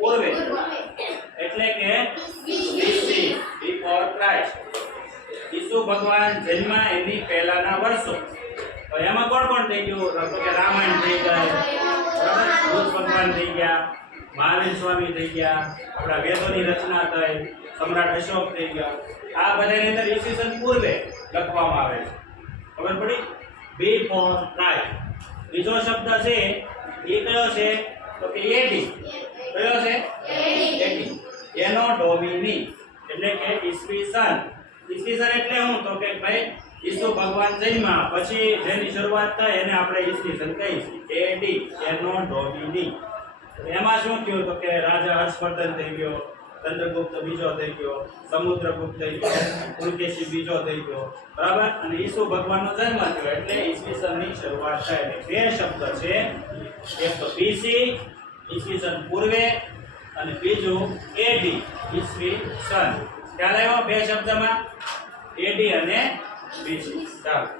પૂર્વે એટલે કે બીસી બિફોર ક્રાઇસ્ટ ઈસુ ભગવાન જન્મા એની પહેલાના વર્ષો તો એમાં કોણ કોણ થઈ ગયું તો કે રામાયણ થઈ ગઈ બરાબર બુદ્ધ ભગવાન થઈ ગયા મહાવીર સ્વામી થઈ ગયા આપણા વેદોની રચના થઈ સમ્રાટ અશોક થઈ ગયા આ બધાની અંદર ઈસવીસન પૂર્વે લખવામાં આવે છે ખબર પડી બિફોર ક્રાઇસ્ટ બીજો શબ્દ છે એ કયો છે તો કે એડી કયો છે એડી એનો ડોમિની એટલે કે ઈસવીસન એટલે શું તો કે ભાઈ ઈસુ ભગવાન જન્મા પછી જેની શરૂઆત થઈ એને આપણે ઈસવીસન કહીએ એડી એનો ડોમિની એમાં શું થયું તો કે રાજા હર્ષવર્ધન થઈ ગયો ચંદ્રગુપ્ત બીજો થઈ ગયો સમુદ્રગુપ્ત થઈ ગયો પુલકેશી બીજો થઈ ગયો બરાબર અને ઈસુ ભગવાનનો જન્મ થયો એટલે ઈસવીસનની શરૂઆત થાય એટલે બે શબ્દ છે એક તો બીસી ઈસવીસન પૂર્વે અને બીજું એડી ઈસવીસન ખ્યાલ આવ્યો બે શબ્દમાં એડી અને બીસી ચાલો